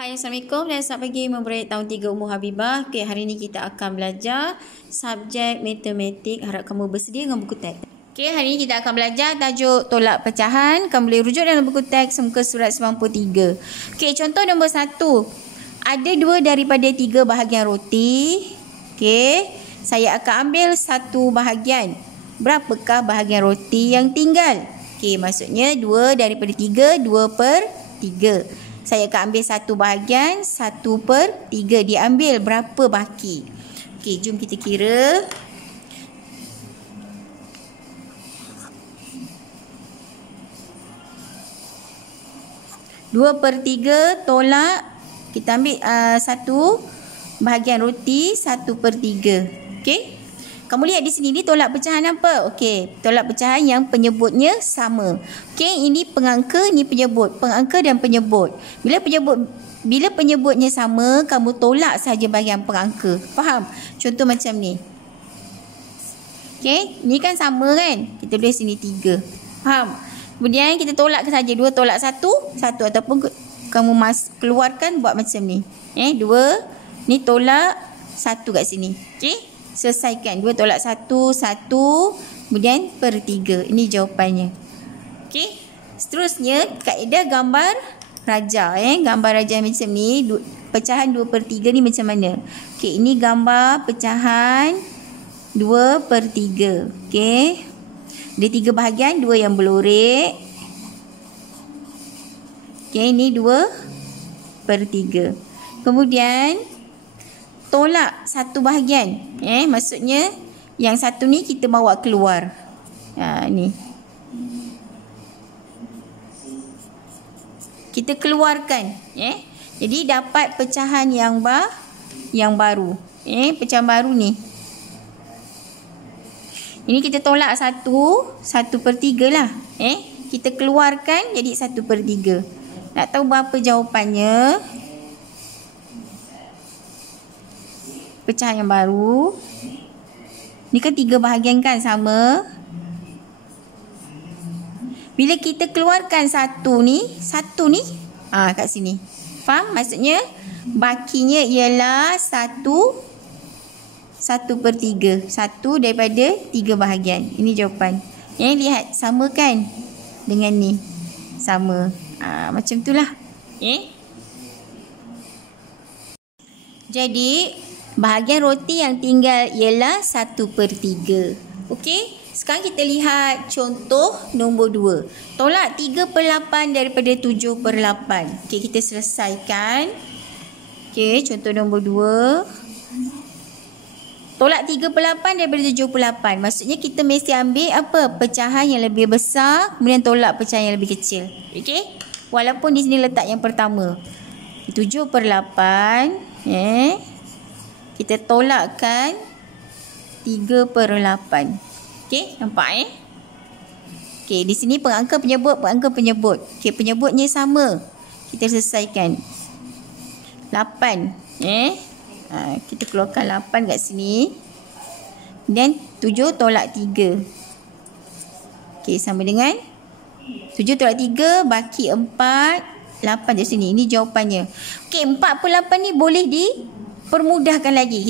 Hai, Assalamualaikum dan selamat pagi murid tahun 3 Ummu Habibah. Okey, hari ini kita akan belajar subjek matematik. Harap kamu bersedia dengan buku teks. Okey, hari ini kita akan belajar tajuk tolak pecahan. Kamu boleh rujuk dalam buku teks muka surat 93. Okey, contoh nombor 1. Ada 2 daripada 3 bahagian roti. Okey, saya akan ambil satu bahagian. Berapakah bahagian roti yang tinggal? Okey, maksudnya 2 daripada 3, 2/3. Saya akan ambil satu bahagian, 1/3 diambil. Berapa baki? Okey, jom kita kira. Dua per 3 tolak. Kita ambil satu bahagian roti, 1/3. Okey. Kamu lihat di sini, ni tolak pecahan apa? Okey, tolak pecahan yang penyebutnya sama. Okey, ini pengangka, ni penyebut. Pengangka dan penyebut. Bila penyebutnya sama, kamu tolak saja bahagian pengangka. Faham? Contoh macam ni. Okey, ni kan sama kan? Kita tulis sini 3. Faham? Kemudian kita tolak saja 2 tolak 1, 1 ataupun kamu keluarkan buat macam ni. 2, ni tolak 1 kat sini. Okey? Selesaikan. 2 tolak 1, 1. Kemudian per 3. Ini jawapannya. Okey. Seterusnya, kaedah gambar raja. Gambar raja macam ni. Pecahan 2/3 ni macam mana? Okey, ini gambar pecahan 2/3. Okey. Ada 3 bahagian. 2 yang berlorek. Okey, ini 2/3. Kemudian tolak satu bahagian. Maksudnya yang satu ni kita bawa keluar. Ni. Kita keluarkan. Jadi dapat pecahan yang baru. Pecahan baru ni. Ini kita tolak 1/3 lah. Kita keluarkan jadi 1/3. Nak tahu berapa jawapannya? Pecahan yang baru. Ni kan 3 bahagian kan sama. Bila kita keluarkan satu ni kat sini. Faham? Maksudnya bakinya ialah 1/3. 1 daripada 3 bahagian. Ini jawapan. Lihat sama kan dengan ni. Sama. Macam itulah. Jadi bahagian roti yang tinggal ialah 1/3. Okey, sekarang kita lihat contoh nombor 2. Tolak 3/8 daripada 7/8. Okey, kita selesaikan. Okey, contoh nombor 2. Tolak 3/8 daripada 7/8. Maksudnya kita mesti ambil apa? Pecahan yang lebih besar, kemudian tolak pecahan yang lebih kecil. Okey? Walaupun di sini letak yang pertama. 7/8, kita tolakkan 3/8. Okey, nampak Okey, di sini pengangka penyebut. Okey, penyebutnya sama. Kita selesaikan. 8. Kita keluarkan 8 kat sini. Dan 7 tolak 3. Okey, sama dengan 7 tolak 3 baki 4. 8 di sini. Ini jawapannya. Okey, 4/8 ni boleh permudahkan lagi.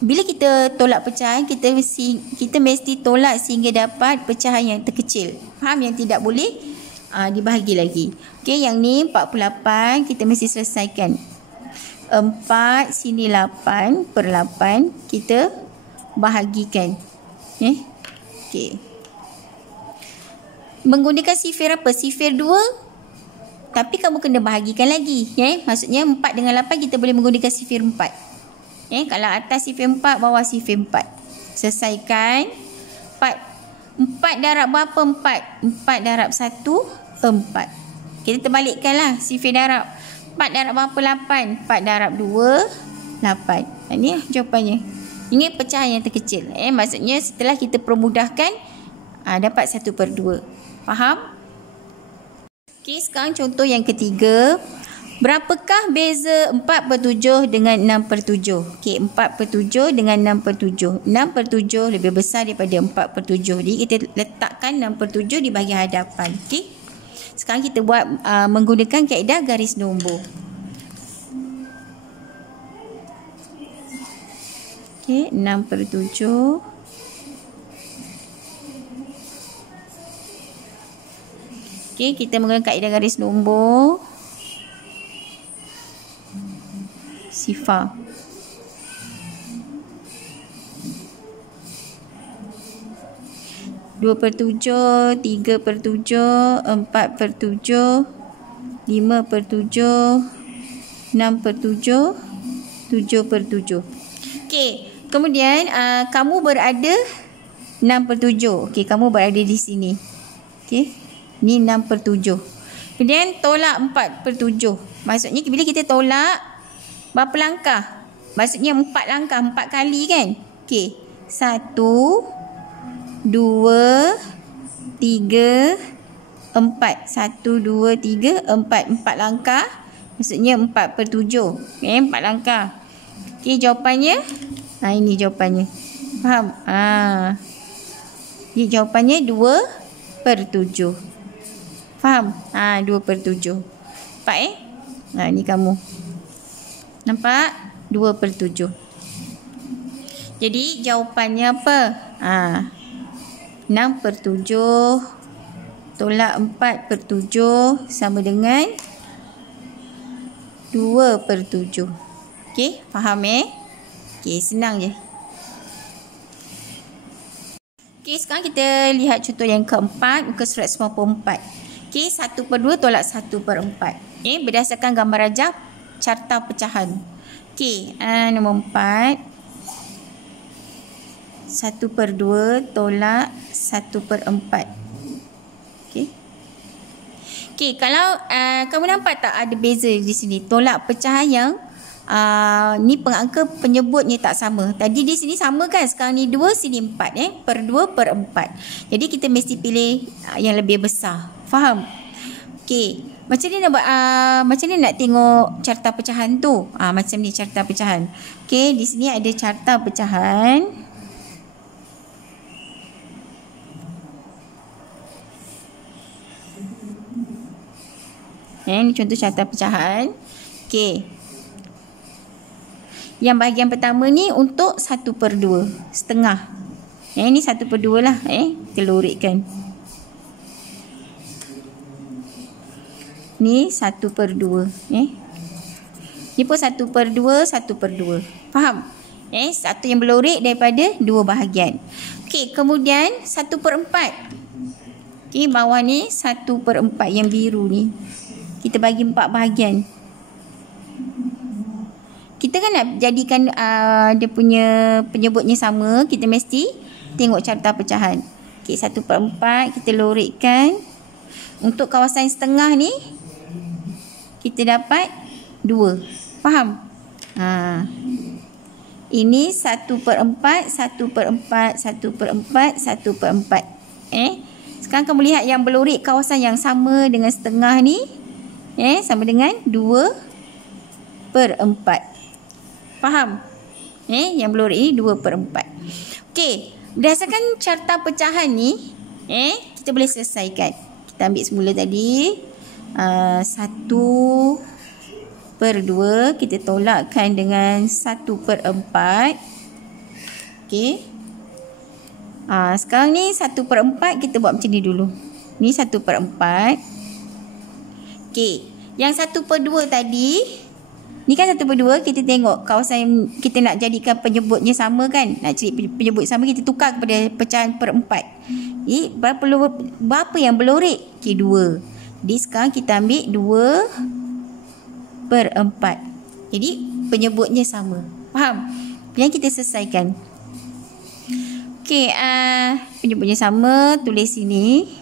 Bila kita tolak pecahan, kita mesti tolak sehingga dapat pecahan yang terkecil. Faham? Yang tidak boleh dibahagi lagi. Okey, yang ni 48 kita mesti selesaikan. 4 sini 8/8 kita bahagikan. Okey. Menggunakan sifir apa? Sifir 2. Tapi kamu kena bahagikan lagi. Maksudnya 4 dengan 8 kita boleh menggunakan sifir 4. Kalau atas sifir 4, bawah sifir 4. Selesaikan. 4 darab berapa 4? 4 darab 1, 4. Kita terbalikkanlah sifir darab. 4 darab berapa 8? 4 darab 2, 8. Ini jawapannya. Ini pecahan yang terkecil. Maksudnya setelah kita permudahkan, dapat 1/2. Faham? Okey, sekarang contoh yang ketiga. Berapakah beza 4/7 dengan 6/7? Okey, 4/7 dengan 6/7. 6/7 lebih besar daripada 4/7. Jadi kita letakkan 6/7 di bahagian hadapan. Okey. Sekarang kita buat menggunakan kaedah garis nombor. Okey, 6/7. Okey, kita menggunakan kaedah garis nombor. Sifar. 2/7, 3/7, 4/7, 5/7, 6/7, 7/7. Okey, kemudian kamu berada 6/7. Okey, kamu berada di sini. Okey, ni 6/7. Kemudian tolak 4/7. Maksudnya bila kita tolak berapa langkah? Maksudnya 4 langkah, 4 kali kan? Okey, 1, 2, 3, 4. 1, 2, 3, 4. 4 langkah. Maksudnya 4/7. Okay, 4 langkah. Okey, jawapannya. Ini jawapannya. Faham? Jadi jawapannya 2/7. Faham? 2/7. Nampak ni kamu. Nampak? 2/7. Jadi jawapannya apa? 6/7 tolak 4/7 sama dengan 2/7. Okey, faham Okey, senang je. Okey, sekarang kita lihat contoh yang keempat, muka surat 94. Okey, 1/2 tolak 1/4. Berdasarkan gambar rajah carta pecahan. Okey, nombor 4. 1/2 tolak 1/4. Okey. Okey, kalau kamu nampak tak ada beza di sini. Tolak pecahan yang ni pengangka penyebutnya tak sama. Tadi di sini sama kan? Sekarang ni 2, sini 4 per 2/4. Jadi kita mesti pilih yang lebih besar. Faham? Okey. Macam ni nak buat macam ni nak tengok carta pecahan tu. Macam ni carta pecahan. Okey, di sini ada carta pecahan. Ini contoh carta pecahan. Okey. Yang bahagian pertama ni untuk 1/2. Setengah. Ini 1/2 lah. Kita lorikkan. Ni 1/2. Ni pun 1/2, 1/2. Faham? Satu yang berlorik daripada 2 bahagian. Okey, kemudian 1/4. Okey, bawah ni 1/4 yang biru ni. Kita bagi 4 bahagian. Kita kan nak jadikan dia punya penyebutnya sama, kita mesti tengok carta pecahan. Okey, 1/4 kita lorikkan. Untuk kawasan setengah ni kita dapat 2. Faham? Ini 1/4, 1/4, 1/4, 1/4. Sekarang kamu lihat yang berlorik kawasan yang sama dengan setengah ni. Sama dengan 2/4. Faham? Yang berlorik ni 2/4. Okey, berdasarkan carta pecahan ni, kita boleh selesaikan. Kita ambil semula tadi 1/2 kita tolakkan dengan 1/4. Okey. Sekarang ni 1/4 kita buat macam ni dulu. Ni 1/4. Okey. Yang 1/2 tadi, ni kan 1/2, kita tengok kawasan kita nak jadikan penyebutnya sama kan? Nak cari penyebut sama, kita tukar kepada pecahan per-4. Berapa yang berlorik? Okey, 2. Jadi sekarang kita ambil 2/4. Jadi penyebutnya sama. Faham? Yang kita selesaikan. Okey, penyebutnya sama, tulis sini.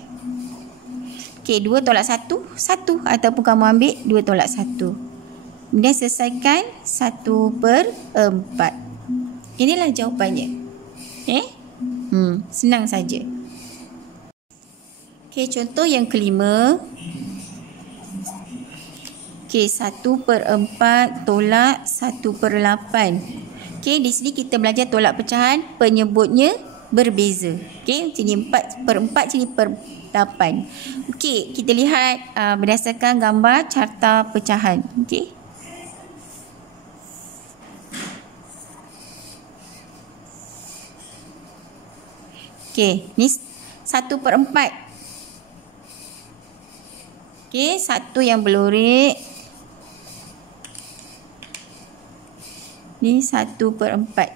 Okey, 2 tolak 1, 1. Ataupun kamu ambil 2 tolak 1. Kemudian selesaikan 1/4. Inilah jawapannya. Senang saja. Okey, contoh yang kelima. Okey, 1/4 tolak 1/8. Okey, di sini kita belajar tolak pecahan, penyebutnya berbeza. Okey, macam ni 4/4 jadi per 8. Okey, kita lihat berdasarkan gambar carta pecahan. Okey. Okey, ni 1/4. Okey, 1 yang berlorek. Ni 1/4.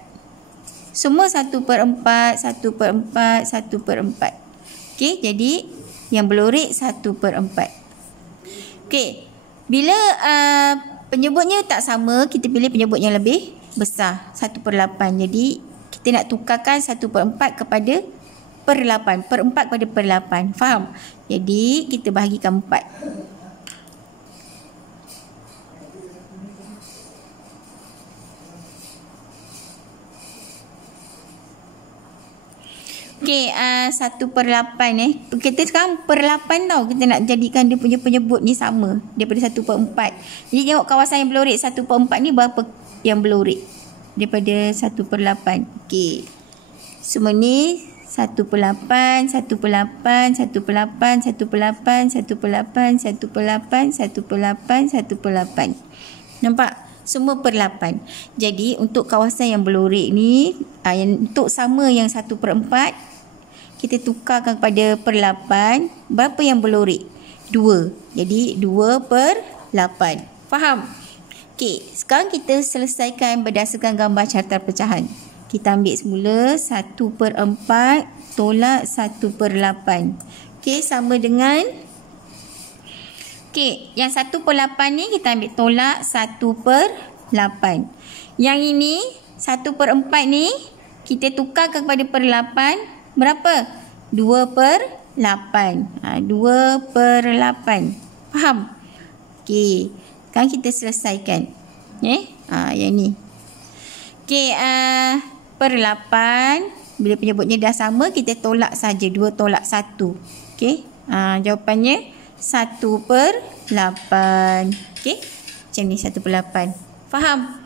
Semua 1/4, 1/4, 1/4. Okey, jadi yang berlorek 1/4. Okey, bila penyebutnya tak sama, kita pilih penyebut yang lebih besar, 1/8. Jadi kita nak tukarkan 1/4 kepada per 8. Per 4 kepada per 8. Faham? Jadi kita bahagikan 4. Okey, 1/8 Kita sekarang per 8 tau. Kita nak jadikan dia punya penyebut ni sama daripada 1/4. Jadi tengok kawasan yang berlorek 1/4 ni berapa yang berlorek daripada 1/8. Okey. Semua ni 1/8, 1/8, 1/8, 1/8, 1/8, 1/8, 1/8, 1/8. Nampak? Semua per 8. Jadi untuk kawasan yang berlorek ni, untuk sama yang 1/4, kita tukarkan kepada per 8. Berapa yang berlorek? 2. Jadi 2/8. Faham? Okey, sekarang kita selesaikan berdasarkan gambar carta pecahan. Kita ambil semula 1/4 tolak 1/8. Okey, sama dengan, okey, yang 1/8 ni kita ambil tolak 1/8. Yang ini 1/4 ni kita tukarkan kepada per 8. Berapa? 2/8. 2/8. Faham? Okey, sekarang kita selesaikan. Yang ni. Okey, per 8. Bila penyebutnya dah sama, kita tolak saja. 2 tolak 1. Okey, jawapannya 1/8. Okey, macam ni 1/8. Faham?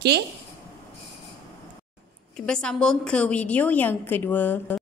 Okey. Kita bersambung ke video yang kedua.